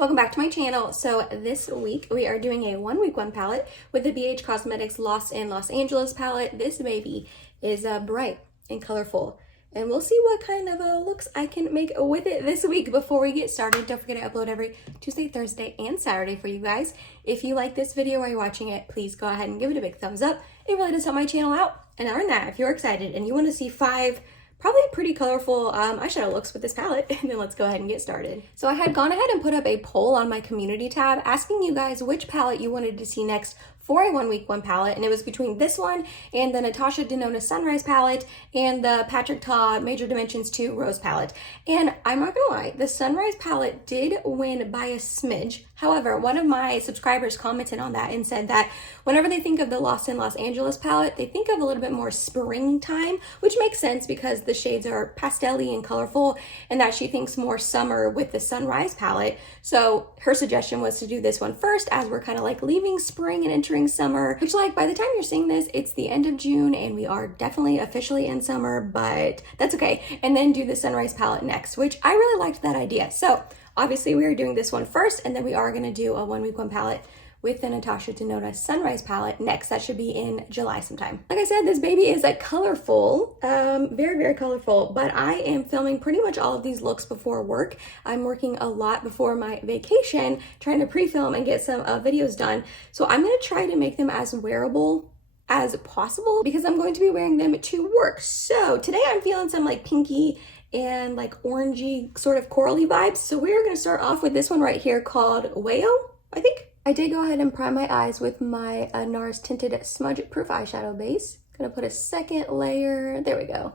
welcome back to my channel. So this week we are doing a 1 week 1 palette with the BH Cosmetics Lost in Los Angeles palette. This baby is bright and colorful, and we'll see what kind of looks I can make with it this week. Before we get started, don't forget to upload every Tuesday, Thursday, and Saturday for you guys. If you like this video while you're watching it, please go ahead and give it a big thumbs up. It really does help my channel out. And other than that, if you're excited and you want to see 5 probably pretty colorful eyeshadow looks with this palette, and then let's go ahead and get started. So I had gone ahead and put up a poll on my community tab asking you guys which palette you wanted to see next for a 1 week 1 palette, and it was between this one and the Natasha Denona Sunrise palette and the Patrick Ta Major Dimensions 2 Rose palette. And I'm not gonna lie, the Sunrise palette did win by a smidge. However, one of my subscribers commented on that and said that whenever they think of the Lost in Los Angeles palette, they think of a little bit more springtime, which makes sense because the shades are pastel-y and colorful, and that she thinks more summer with the Sunrise palette. So her suggestion was to do this one first, as we're kind of like leaving spring and entering summer, which, like, by the time you're seeing this, it's the end of June and we are definitely officially in summer, but that's okay. And then do the Sunrise palette next, which I really liked that idea. So obviously we are doing this one first, and then we are going to do a 1 week 1 palette with the Natasha Denona Sunrise palette next. That should be in July sometime. Like I said, this baby is a colorful, very, very colorful, but I am filming pretty much all of these looks before work. I'm working a lot before my vacation, trying to pre-film and get some videos done. So I'm gonna try to make them as wearable as possible because I'm going to be wearing them to work. So today I'm feeling some like pinky and like orangey sort of corally vibes. So we're gonna start off with this one right here called Wayo, I think. I did go ahead and prime my eyes with my NARS Tinted Smudge Proof eyeshadow base. Gonna put a second layer, there we go.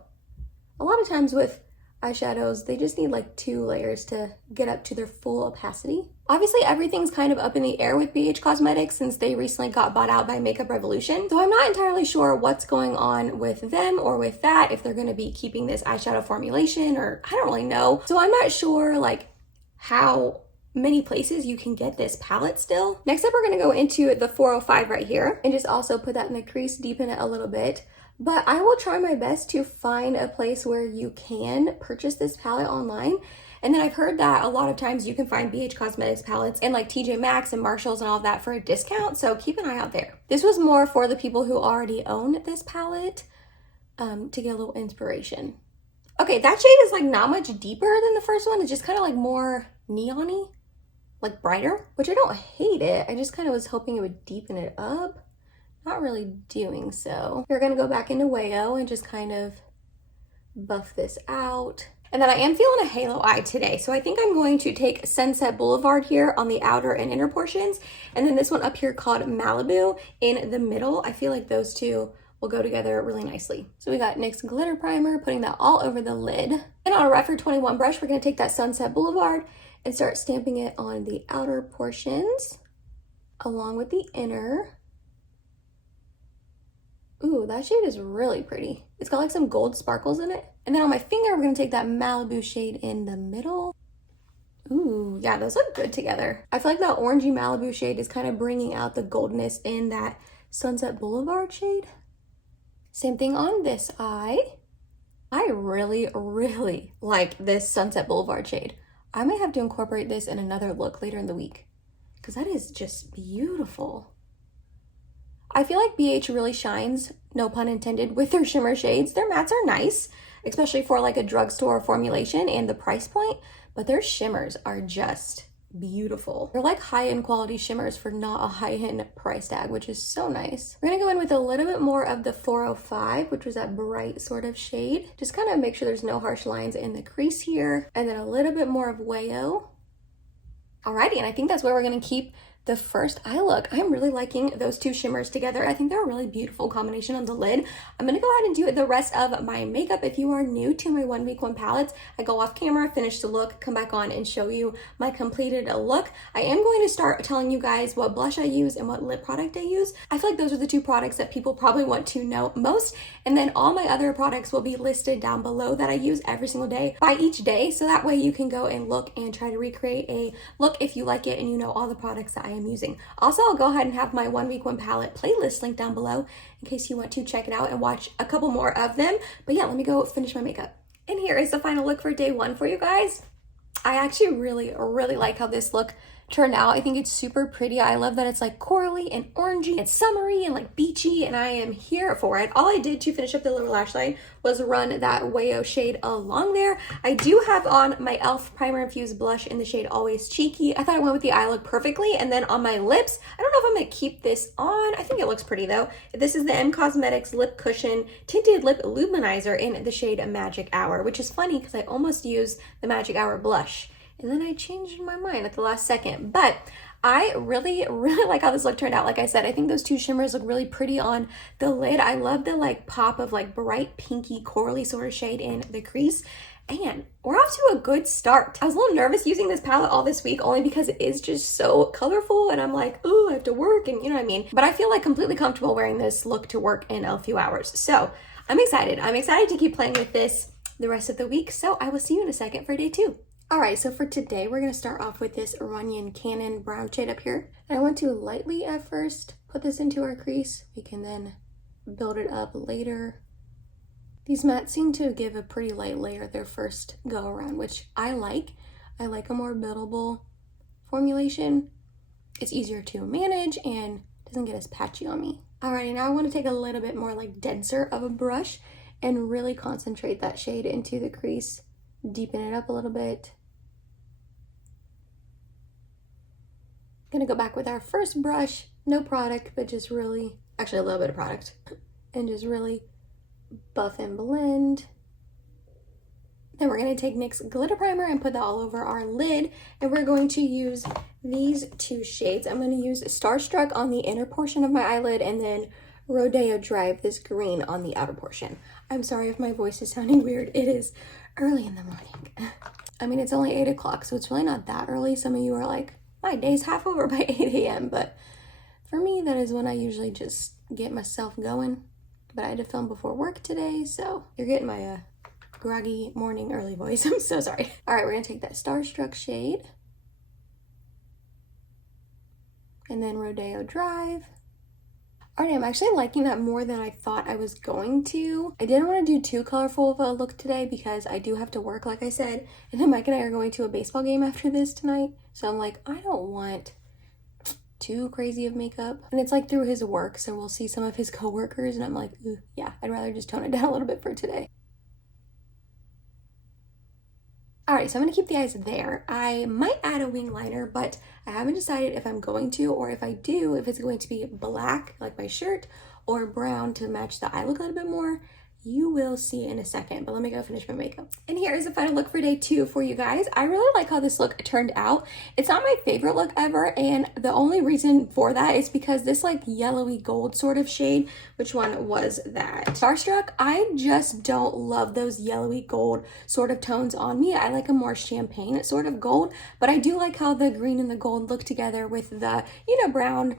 A lot of times with eyeshadows, they just need like 2 layers to get up to their full opacity. Obviously, everything's kind of up in the air with BH Cosmetics since they recently got bought out by Makeup Revolution. So I'm not entirely sure what's going on with them or with that, if they're gonna be keeping this eyeshadow formulation, or I don't really know. So I'm not sure like how many places you can get this palette still. Next up, we're gonna go into the 405 right here and just also put that in the crease, deepen it a little bit. But I will try my best to find a place where you can purchase this palette online. And then I've heard that a lot of times you can find BH Cosmetics palettes in like TJ Maxx and Marshalls and all of that for a discount, so keep an eye out there. This was more for the people who already own this palette to get a little inspiration. Okay, that shade is like not much deeper than the first one. It's just kind of like more neon-y, like brighter, which I don't hate it. I just kind of was hoping it would deepen it up. Not really doing so. We're gonna go back into Wayo and just kind of buff this out. And then I am feeling a halo eye today, so I think I'm going to take Sunset Boulevard here on the outer and inner portions, and then this one up here called Malibu in the middle. I feel like those two will go together really nicely. So we got NYX Glitter Primer, putting that all over the lid. And on a Refer 21 brush, we're gonna take that Sunset Boulevard and start stamping it on the outer portions along with the inner. Ooh, that shade is really pretty. It's got like some gold sparkles in it. And then on my finger, we're gonna take that Malibu shade in the middle. Ooh, yeah, those look good together. I feel like that orangey Malibu shade is kind of bringing out the goldness in that Sunset Boulevard shade. Same thing on this eye. I really, really like this Sunset Boulevard shade. I might have to incorporate this in another look later in the week because that is just beautiful. I feel like BH really shines, no pun intended, with their shimmer shades. Their mattes are nice, especially for like a drugstore formulation and the price point, but their shimmers are just beautiful. They're like high-end quality shimmers for not a high-end price tag, which is so nice. We're gonna go in with a little bit more of the 405, which was that bright sort of shade. Just kind of make sure there's no harsh lines in the crease here. And then a little bit more of Wayo. Alrighty, and I think that's where we're gonna keep the first eye look. I'm really liking those two shimmers together. I think they're a really beautiful combination on the lid. I'm gonna go ahead and do the rest of my makeup. If you are new to my 1 week 1 palettes, I go off camera, finish the look, come back on and show you my completed look. I am going to start telling you guys what blush I use and what lip product I use. I feel like those are the 2 products that people probably want to know most. And then all my other products will be listed down below that I use every single day by each day. So that way you can go and look and try to recreate a look if you like it and you know all the products that I am using. Also, I'll go ahead and have my 1 week 1 palette playlist linked down below in case you want to check it out and watch a couple more of them. But yeah, let me go finish my makeup. And here is the final look for day 1 for you guys. I actually really like how this look turned out. I think it's super pretty. I love that it's like corally and orangey. It's summery and like beachy, and I am here for it. All I did to finish up the lower lash line was run that Wayo shade along there. I do have on my e.l.f. Primer Infused Blush in the shade Always Cheeky. I thought it went with the eye look perfectly. And then on my lips, I don't know if I'm going to keep this on. I think it looks pretty though. This is the M Cosmetics Lip Cushion Tinted Lip Luminizer in the shade Magic Hour, which is funny because I almost used the Magic Hour blush. And then I changed my mind at the last second. But I really like how this look turned out. Like I said, I think those two shimmers look really pretty on the lid. I love the like pop of like bright pinky corally sort of shade in the crease. And we're off to a good start. I was a little nervous using this palette all this week only because it is just so colorful and I'm like, oh, I have to work and you know what I mean? But I feel like completely comfortable wearing this look to work in a few hours. So I'm excited. I'm excited to keep playing with this the rest of the week. So I will see you in a second for day 2. All right, so for today, we're going to start off with this Runyon Cannon brown shade up here. And I want to lightly at first put this into our crease. We can then build it up later. These mattes seem to give a pretty light layer their first go around, which I like. I like a more buildable formulation. It's easier to manage and doesn't get as patchy on me. All right, now I want to take a little bit more like denser of a brush and really concentrate that shade into the crease. Deepen it up a little bit. Gonna go back with our first brush, no product, but just really, actually a little bit of product, and just really buff and blend. Then we're gonna take NYX Glitter Primer and put that all over our lid, and we're going to use these two shades. I'm gonna use Starstruck on the inner portion of my eyelid, and then Rodeo Drive, this green, on the outer portion. I'm sorry if my voice is sounding weird. It is early in the morning. I mean, it's only 8 o'clock, so it's really not that early. Some of you are like, my day's half over by 8 a.m. But for me, that is when I usually just get myself going. But I had to film before work today, so you're getting my groggy morning early voice. I'm so sorry. All right, we're gonna take that Starstruck shade. And then Rodeo Drive. Alright, I'm actually liking that more than I thought I was going to. I didn't want to do too colorful of a look today because I do have to work, like I said. And then Mike and I are going to a baseball game after this tonight. So I'm like, I don't want too crazy of makeup. And it's like through his work, so we'll see some of his coworkers. And I'm like, yeah, I'd rather just tone it down a little bit for today. Alright, so I'm going to keep the eyes there. I might add a wing liner, but I haven't decided if I'm going to, or if I do, if it's going to be black, like my shirt, or brown to match the eye look a little bit more. You will see in a second, but let me go finish my makeup. And here is the final look for day 2 for you guys. I really like how this look turned out. It's not my favorite look ever, and the only reason for that is because this like yellowy gold sort of shade, which one was that? Starstruck, I just don't love those yellowy gold sort of tones on me. I like a more champagne sort of gold, but I do like how the green and the gold look together with the, you know, brown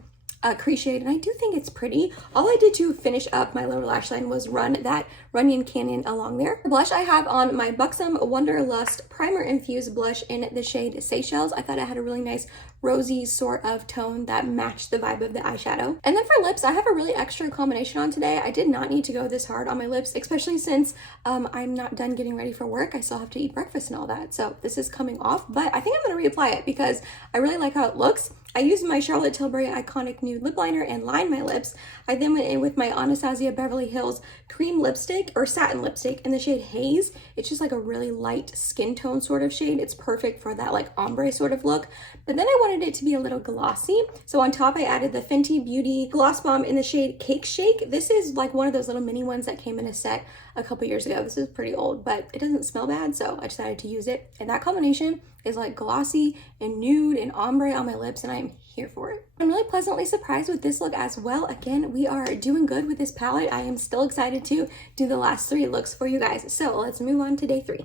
crease shade, and I do think it's pretty. All I did to finish up my lower lash line was run that Runyon Canyon along there. The blush I have on my Buxom Wonderlust Primer Infused Blush in the shade Seychelles. I thought it had a really nice rosy sort of tone that matched the vibe of the eyeshadow. And then for lips, I have a really extra combination on today. I did not need to go this hard on my lips, especially since I'm not done getting ready for work. I still have to eat breakfast and all that. So this is coming off, but I think I'm going to reapply it because I really like how it looks. I used my Charlotte Tilbury Iconic Nude lip liner and lined my lips. I then went in with my Anastasia Beverly Hills cream lipstick or satin lipstick in the shade Haze. It's just like a really light skin tone sort of shade. It's perfect for that like ombre sort of look. But then I wanted it to be a little glossy. So on top I added the Fenty Beauty Gloss Bomb in the shade Cake Shake. This is like one of those little mini ones that came in a set a couple years ago. This is pretty old, but it doesn't smell bad, so I decided to use it. And that combination is like glossy and nude and ombre on my lips, and I'm here for it. I'm really pleasantly surprised with this look as well. Again, we are doing good with this palette. I am still excited to do the last 3 looks for you guys. So let's move on to day 3.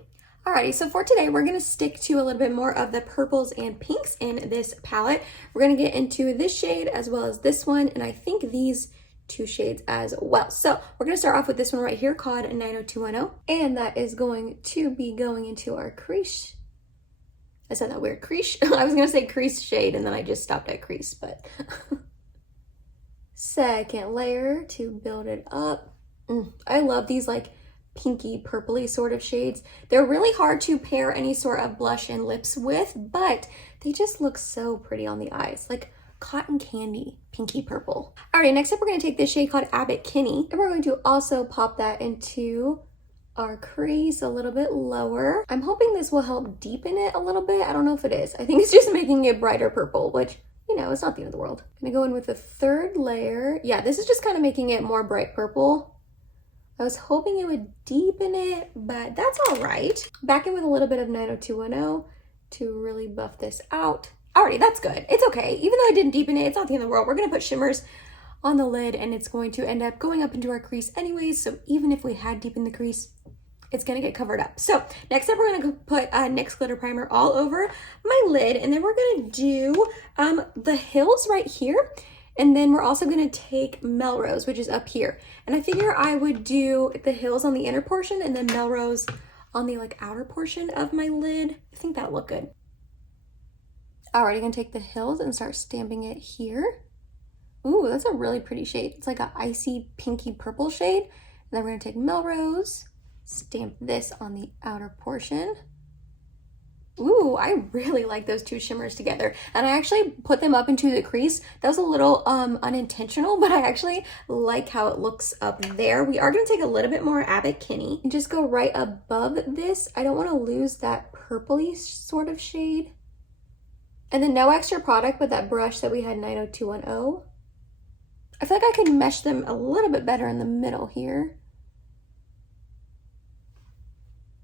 Alrighty, so for today, we're going to stick to a little bit more of the purples and pinks in this palette. We're going to get into this shade as well as this one, and I think these 2 shades as well. So we're going to start off with this one right here called 90210, and that is going to be going into our crease. I said that weird, crease. I was going to say crease shade, and then I just stopped at crease, but second layer to build it up. I love these like pinky purpley sort of shades. They're really hard to pair any sort of blush and lips with, but they just look so pretty on the eyes, like cotton candy pinky purple. Alrighty, next up we're going to take this shade called Abbott Kinney, and we're going to also pop that into our crease a little bit lower. I'm hoping this will help deepen it a little bit. I don't know if it is. I think it's just making it brighter purple, which, you know, it's not the end of the world. I'm gonna go in with the third layer. Yeah, this is just kind of making it more bright purple. I was hoping it would deepen it, but that's all right. Back in with a little bit of 90210 to really buff this out. Alrighty, that's good. It's okay. Even though I didn't deepen it, it's not the end of the world. We're gonna put shimmers on the lid and it's going to end up going up into our crease anyways. So even if we had deepened the crease, it's gonna get covered up. So next up, we're gonna put Nyx Glitter Primer all over my lid, and then we're gonna do the hills right here. And then we're also gonna take Melrose, which is up here. And I figure I would do the hills on the inner portion and then Melrose on the like outer portion of my lid. I think that'll look good. Alright, I'm gonna take the hills and start stamping it here. Ooh, that's a really pretty shade. It's like an icy pinky purple shade. And then we're gonna take Melrose, stamp this on the outer portion. Ooh, I really like those two shimmers together. And I actually put them up into the crease. That was a little unintentional, but I actually like how it looks up there. We are gonna take a little bit more Abbott Kinney and just go right above this. I don't wanna lose that purpley sort of shade. And then no extra product, but that brush that we had 90210. I feel like I could mesh them a little bit better in the middle here.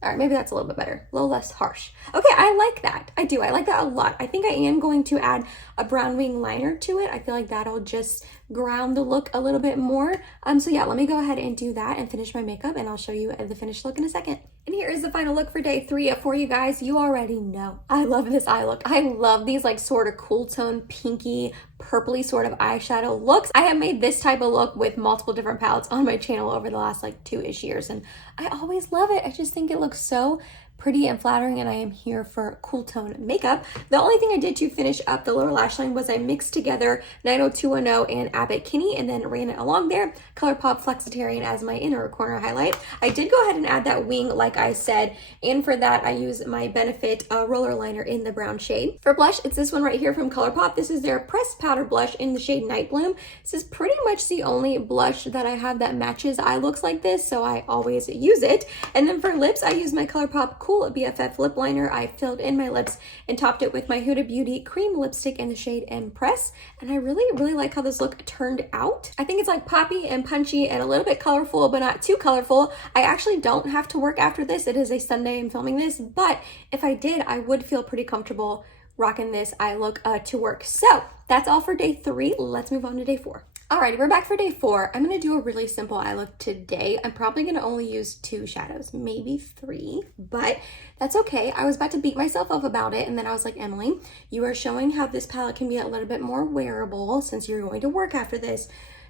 All right, maybe that's a little bit better, a little less harsh. Okay, I like that. I do, I like that a lot. I think I am going to add a brown wing liner to it. I feel like that'll just ground the look a little bit more. So yeah, let me go ahead and do that and finish my makeup, and I'll show you the finished look in a second. And here is the final look for day 3 for you guys. You already know I love this eye look. I love these like sort of cool tone, pinky, purpley sort of eyeshadow looks. I have made this type of look with multiple different palettes on my channel over the last like 2-ish years, and I always love it. I just think it looks so pretty and flattering, and I am here for cool tone makeup. The only thing I did to finish up the lower lash line was I mixed together 90210 and Abbott Kinney and then ran it along there, Colourpop Flexitarian as my inner corner highlight. I did go ahead and add that wing like I said, and for that I use my Benefit roller liner in the brown shade. For blush, it's this one right here from Colourpop. This is their pressed powder blush in the shade Night Bloom. This is pretty much the only blush that I have that matches eye looks like this, so I always use it. And then for lips, I use my Colourpop Cool BFF lip liner. I filled in my lips and topped it with my Huda Beauty cream lipstick in the shade Impress, and I really like how this look turned out. I think it's like poppy and punchy and a little bit colorful, but not too colorful. I actually don't have to work after this. It is a Sunday I'm filming this, but if I did, I would feel pretty comfortable rocking this eye look to work. So that's all for day 3. Let's move on to day 4. Alrighty, we're back for day 4. I'm gonna do a really simple eye look today. I'm probably gonna only use 2 shadows, maybe 3, but that's okay. I was about to beat myself up about it, and then I was like, Emily, you are showing how this palette can be a little bit more wearable since you're going to work after this.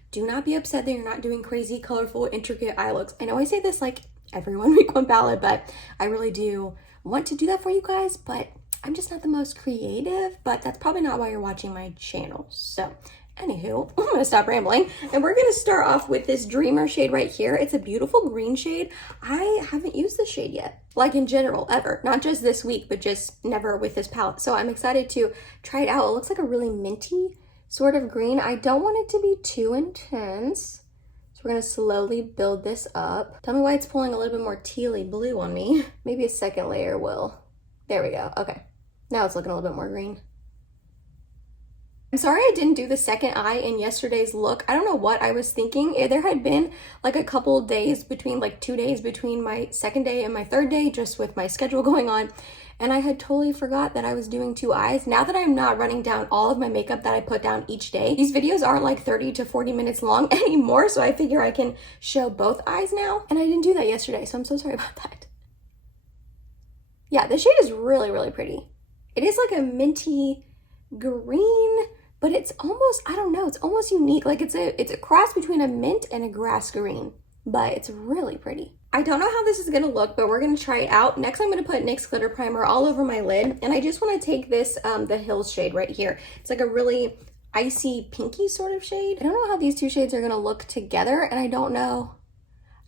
Do not be upset that you're not doing crazy, colorful, intricate eye looks. I know I say this like every 1 week 1 palette, but I really do want to do that for you guys, but I'm just not the most creative, but that's probably not why you're watching my channel. So anywho, I'm gonna stop rambling, and we're gonna start off with this Dreamer shade right here. It's a beautiful green shade. I haven't used this shade yet, like in general, ever. Not just this week, but just never with this palette. So I'm excited to try it out. It looks like a really minty sort of green. I don't want it to be too intense, so we're gonna slowly build this up. Tell me why it's pulling a little bit more tealy blue on me. Maybe a second layer will. There we go. Okay, now it's looking a little bit more green. I'm sorry I didn't do the second eye in yesterday's look. I don't know what I was thinking. There had been like a couple days between, like 2 days between my second day and my third day, just with my schedule going on. And I had totally forgot that I was doing 2 eyes. Now that I'm not running down all of my makeup that I put down each day, these videos aren't like 30 to 40 minutes long anymore. So I figure I can show both eyes now. And I didn't do that yesterday, so I'm so sorry about that. Yeah, this shade is really pretty. It is like a minty green, but it's almost, I don't know, it's almost unique. Like it's a cross between a mint and a grass green, but it's really pretty. I don't know how this is gonna look, but we're gonna try it out. Next, I'm gonna put NYX Glitter Primer all over my lid, and I just wanna take this, the Hills shade right here. It's like a really icy pinky sort of shade. I don't know how these 2 shades are gonna look together, and I don't know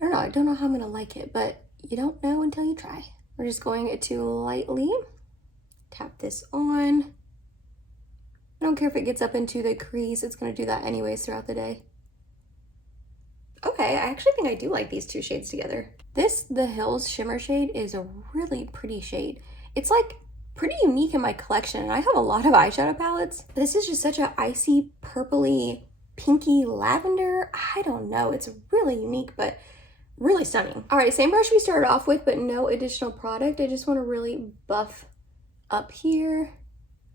I don't know how I'm gonna like it, but you don't know until you try. We're just going to lightly tap this on. I don't care if it gets up into the crease, it's gonna do that anyways throughout the day. Okay, I actually think I do like these two shades together. This, the Hills Shimmer shade, is a really pretty shade. It's like pretty unique in my collection, and I have a lot of eyeshadow palettes. This is just such an icy, purpley, pinky lavender. I don't know, it's really unique, but really stunning. All right, same brush we started off with, but no additional product. I just want to really buff up here.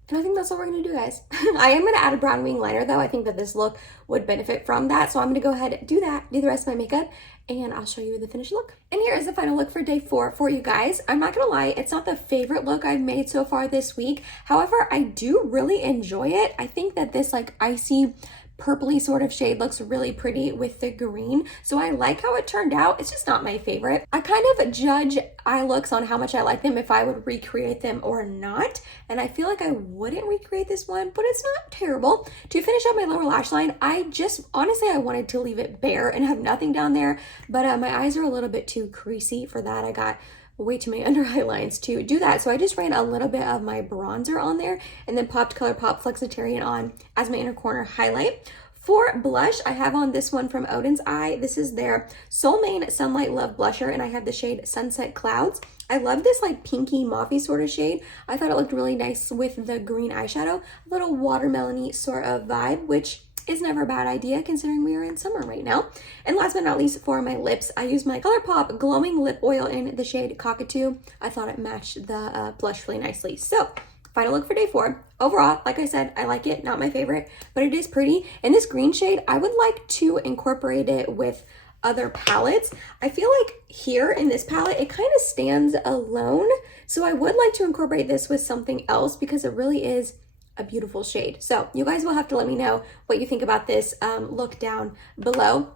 And I think that's what we're gonna do, guys. I am gonna add a brown wing liner though. I think that this look would benefit from that. So I'm gonna go ahead and do that, do the rest of my makeup, and I'll show you the finished look. And here is the final look for day 4 for you guys. I'm not gonna lie, it's not the favorite look I've made so far this week. However, I do really enjoy it. I think that this like icy, purpley sort of shade looks really pretty with the green, so I like how it turned out. It's just not my favorite. I kind of judge eye looks on how much I like them, if I would recreate them or not, and I feel like I wouldn't recreate this one, but it's not terrible. To finish up my lower lash line, I just honestly I wanted to leave it bare and have nothing down there, but my eyes are a little bit too creasy for that. I got way too many under eye lines to do that, so I just ran a little bit of my bronzer on there and then popped Colourpop Flexitarian on as my inner corner highlight. For blush, I have on this one from Odin's Eye. This is their Soul Main Sunlight Love blusher, and I have the shade Sunset Clouds. I love this like pinky mauvey sort of shade. I thought it looked really nice with the green eyeshadow, a little watermelon-y sort of vibe, which is never a bad idea considering we are in summer right now. And last but not least, for my lips, I used my Colourpop Glowing Lip Oil in the shade Cockatoo. I thought it matched the blush really nicely. So, final look for day 4. Overall, like I said, I like it, not my favorite, but it is pretty. And this green shade, I would like to incorporate it with other palettes. I feel like here in this palette, it kind of stands alone. So I would like to incorporate this with something else because it really is a beautiful shade. So you guys will have to let me know what you think about this look down below.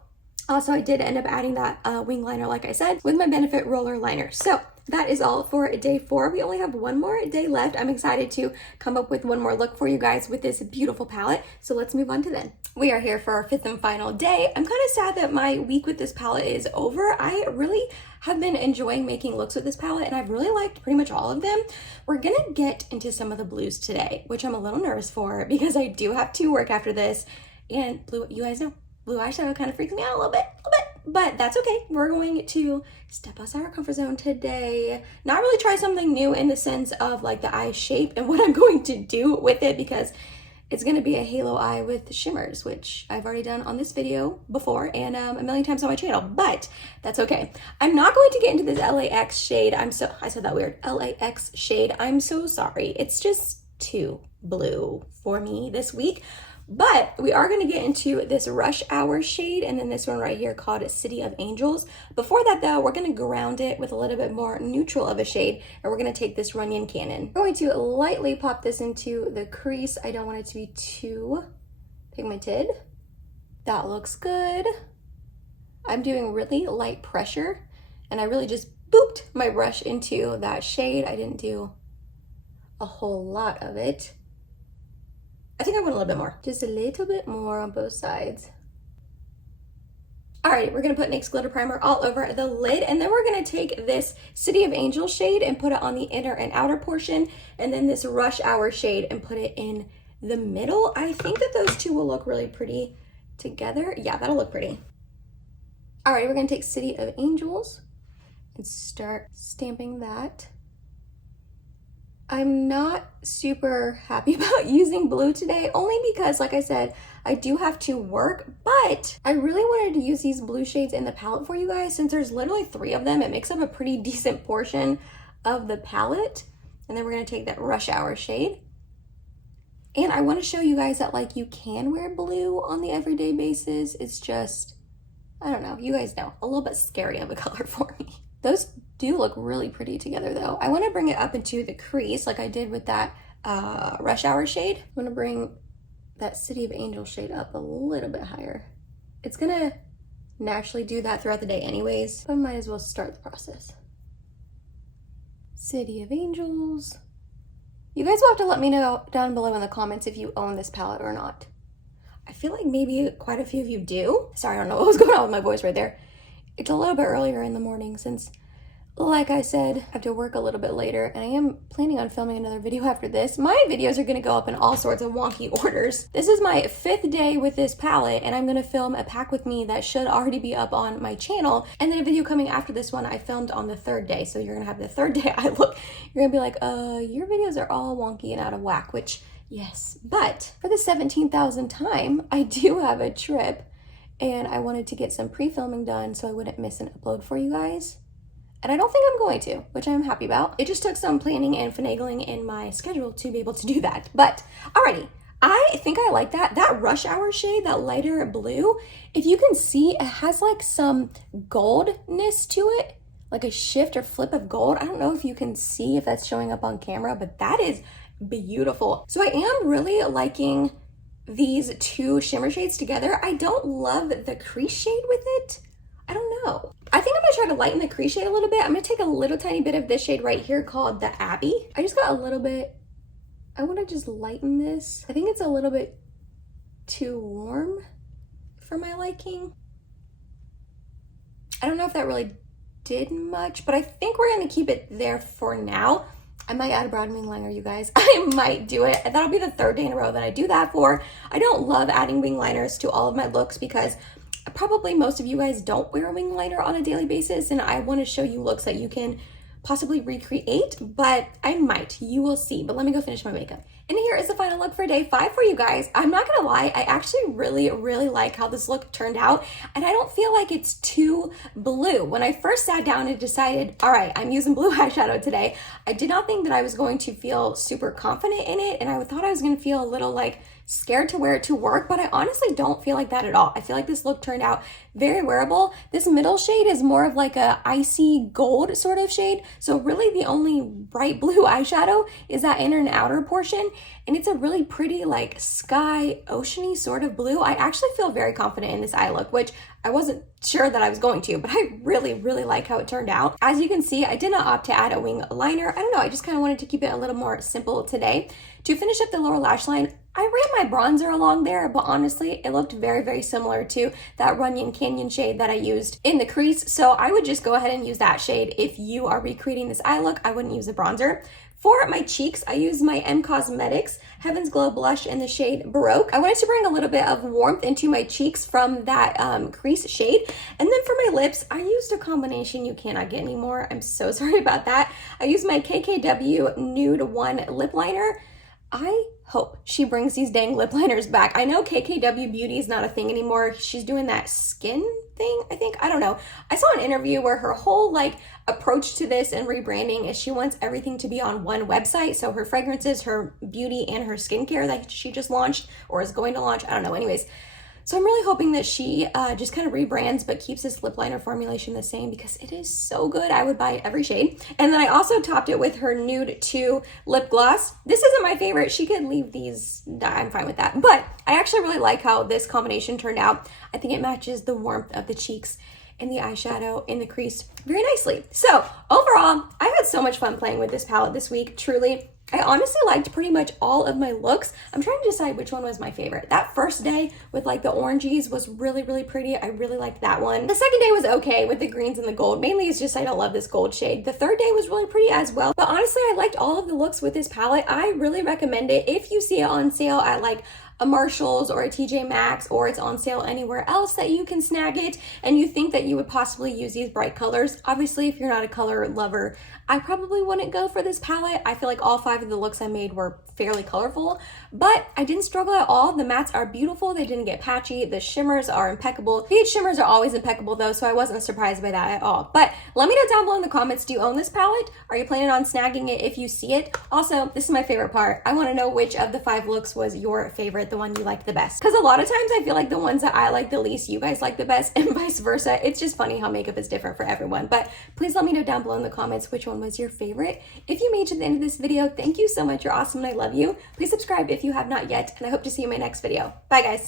Also, I did end up adding that wing liner, like I said, with my Benefit roller liner. So that is all for day 4. We only have one more day left. I'm excited to come up with one more look for you guys with this beautiful palette. So let's move on to then. We are here for our 5th and final day. I'm kind of sad that my week with this palette is over. I really have been enjoying making looks with this palette, and I've really liked pretty much all of them. We're gonna get into some of the blues today, which I'm a little nervous for because I do have to work after this, and blue, you guys know, blue eyeshadow kind of freaks me out a little bit, but that's okay. We're going to step outside our comfort zone today. Not really try something new in the sense of like the eye shape and what I'm going to do with it, because it's going to be a halo eye with shimmers, which I've already done on this video before and a million times on my channel, but that's okay. I'm not going to get into this LAX shade. I said that weird, LAX shade. I'm so sorry. It's just too blue for me this week. But we are going to get into this Rush Hour shade and then this one right here called City of Angels. Before that though, we're going to ground it with a little bit more neutral of a shade, and we're going to take this Runyon Cannon. I'm going to lightly pop this into the crease. I don't want it to be too pigmented. That looks good. I'm doing really light pressure, and I really just booped my brush into that shade. I didn't do a whole lot of it. I think I want a little bit more. Just a little bit more on both sides. Alright, we're going to put NYX Glitter Primer all over the lid, and then we're going to take this City of Angels shade and put it on the inner and outer portion, and then this Rush Hour shade and put it in the middle. I think that those two will look really pretty together. Yeah, that'll look pretty. Alright, we're going to take City of Angels and start stamping that. I'm not super happy about using blue today, only because, like I said, I do have to work, but I really wanted to use these blue shades in the palette for you guys. Since there's literally 3 of them, it makes up a pretty decent portion of the palette. And then we're going to take that Rush Hour shade. And I want to show you guys that like you can wear blue on the everyday basis. It's just, I don't know, you guys know, a little bit scary of a color for me. Those do look really pretty together though. I want to bring it up into the crease like I did with that Rush Hour shade. I'm going to bring that City of Angels shade up a little bit higher. It's going to naturally do that throughout the day anyways, but I might as well start the process. City of Angels. You guys will have to let me know down below in the comments if you own this palette or not. I feel like maybe quite a few of you do. Sorry, I don't know what was going on with my voice right there. It's a little bit earlier in the morning since, like I said, I have to work a little bit later, and I am planning on filming another video after this. My videos are going to go up in all sorts of wonky orders. This is my 5th day with this palette, and I'm going to film a pack with me that should already be up on my channel, and then a video coming after this one I filmed on the 3rd day. So you're going to have the 3rd day eye look. You're going to be like, your videos are all wonky and out of whack, which, yes. But for the 17,000th time, I do have a trip, and I wanted to get some pre-filming done so I wouldn't miss an upload for you guys. And I don't think I'm going to, which I'm happy about. It just took some planning and finagling in my schedule to be able to do that. But alrighty, I think I like that. That Rush Hour shade, that lighter blue, if you can see, it has like some goldness to it, like a shift or flip of gold. I don't know if you can see if that's showing up on camera, but that is beautiful. So I am really liking these two shimmer shades together. I don't love the crease shade with it. I don't know. I think I'm gonna try to lighten the crease shade a little bit. I'm gonna take a little tiny bit of this shade right here called the Abbey. I just got a little bit, I wanna just lighten this. I think it's a little bit too warm for my liking. I don't know if that really did much, but I think we're gonna keep it there for now. I might add a broad wing liner, you guys. I might do it. That'll be the 3rd day in a row that I do that for. I don't love adding wing liners to all of my looks because probably most of you guys don't wear a wing liner on a daily basis, and I want to show you looks that you can possibly recreate, but I might. You will see. But let me go finish my makeup. And here is the final look for day 5 for you guys. I'm not gonna lie, I actually really like how this look turned out, and I don't feel like it's too blue. When I first sat down and decided, all right, I'm using blue eyeshadow today, I did not think that I was going to feel super confident in it, and I thought I was gonna feel a little like scared to wear it to work, but I honestly don't feel like that at all. I feel like this look turned out very wearable. This middle shade is more of like a icy gold sort of shade, so really the only bright blue eyeshadow is that inner and outer portion, and it's a really pretty like sky oceany sort of blue. I actually feel very confident in this eye look, which I wasn't sure that I was going to, but I really like how it turned out. As you can see, I did not opt to add a wing liner. I don't know, I just kind of wanted to keep it a little more simple today. To finish up the lower lash line, I ran my bronzer along there, but honestly, it looked very similar to that Runyon Canyon shade that I used in the crease, so I would just go ahead and use that shade. If you are recreating this eye look, I wouldn't use a bronzer. For my cheeks, I used my Cosmetics Heaven's Glow blush in the shade Baroque. I wanted to bring a little bit of warmth into my cheeks from that crease shade. And then for my lips, I used a combination you cannot get anymore. I'm so sorry about that. I used my KKW Nude 1 lip liner. I hope she brings these dang lip liners back. I know KKW Beauty is not a thing anymore. She's doing that skin thing, I think. I don't know. I saw an interview where her whole like approach to this and rebranding is she wants everything to be on one website. So her fragrances, her beauty, and her skincare that she just launched or is going to launch. I don't know. Anyways, so I'm really hoping that she just kind of rebrands but keeps this lip liner formulation the same because it is so good. I would buy every shade. And then I also topped it with her Nude 2 lip gloss. This isn't my favorite. She could leave these. I'm fine with that. But I actually really like how this combination turned out. I think it matches the warmth of the cheeks and the eyeshadow in the crease very nicely. So overall, I've had so much fun playing with this palette this week, truly. I honestly liked pretty much all of my looks. I'm trying to decide which one was my favorite. That first day with like the oranges was really pretty. I really liked that one. The second day was okay with the greens and the gold. Mainly it's just I don't love this gold shade. The third day was really pretty as well. But honestly, I liked all of the looks with this palette. I really recommend it if you see it on sale at like a Marshall's or a TJ Maxx, or it's on sale anywhere else that you can snag it and you think that you would possibly use these bright colors. Obviously, if you're not a color lover, I probably wouldn't go for this palette. I feel like all 5 of the looks I made were fairly colorful, but I didn't struggle at all. The mattes are beautiful. They didn't get patchy. The shimmers are impeccable. Beach shimmers are always impeccable though, so I wasn't surprised by that at all. But let me know down below in the comments, do you own this palette? Are you planning on snagging it if you see it? Also, this is my favorite part. I want to know which of the 5 looks was your favorite, the one you liked the best. Because a lot of times I feel like the ones that I like the least, you guys like the best, and vice versa. It's just funny how makeup is different for everyone. But please let me know down below in the comments which one was your favorite. If you made it to the end of this video, thank you so much. You're awesome and I love you. Please subscribe if you have not yet, and I hope to see you in my next video. Bye guys.